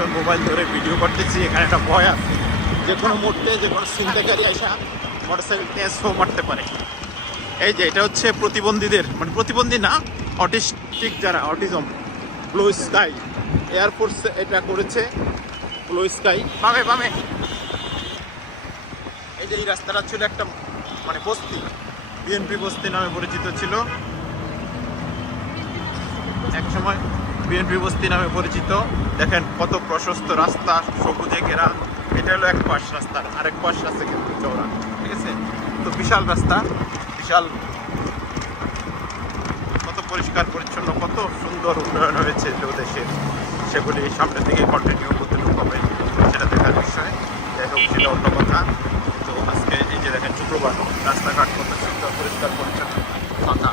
ভাবে মোবাইল ধরে ভিডিও করতেছি, এখানে একটা ভয় আছে, যে কোনো মুহূর্তে যে কোনো ছিনতাইকারী আসা মোটরসাইকেল নিয়ে মারতে পারে। এই যে এটা হচ্ছে প্রতিবন্ধীদের, মানে প্রতিবন্ধী না, অটিস্টিক যারা, অটিজম, ব্লু স্কাই এয়ারফোর্স এটা করেছে, ব্লু স্কাই। বামে বামে এই যে এই রাস্তাটা ছিল একটা মানে বস্তি, বিএনপি বস্তি নামে পরিচিত ছিল এক সময়, বিএনপি বস্তি নামে পরিচিত। দেখেন কত প্রশস্ত রাস্তা, সবুজে ঘেরা। এটা হলো এক পাশ রাস্তার, আরেক পাশ আছে কিন্তু চওড়া, ঠিক আছে? তো বিশাল রাস্তা, বিশাল, কত পরিষ্কার পরিচ্ছন্ন, কত সুন্দর উন্নয়ন হয়েছে দেশের, সেগুলি সামনের দিকে কন্টিনিউ করতে হবে, সেটা দেখার বিষয়। যাই হোক, সেটা অন্য কথা। তো আজকে এই যে দেখেন শুক্রবার, রাস্তাঘাট কত সুন্দর পরিষ্কার পরিচ্ছন্ন, ফাঁকা।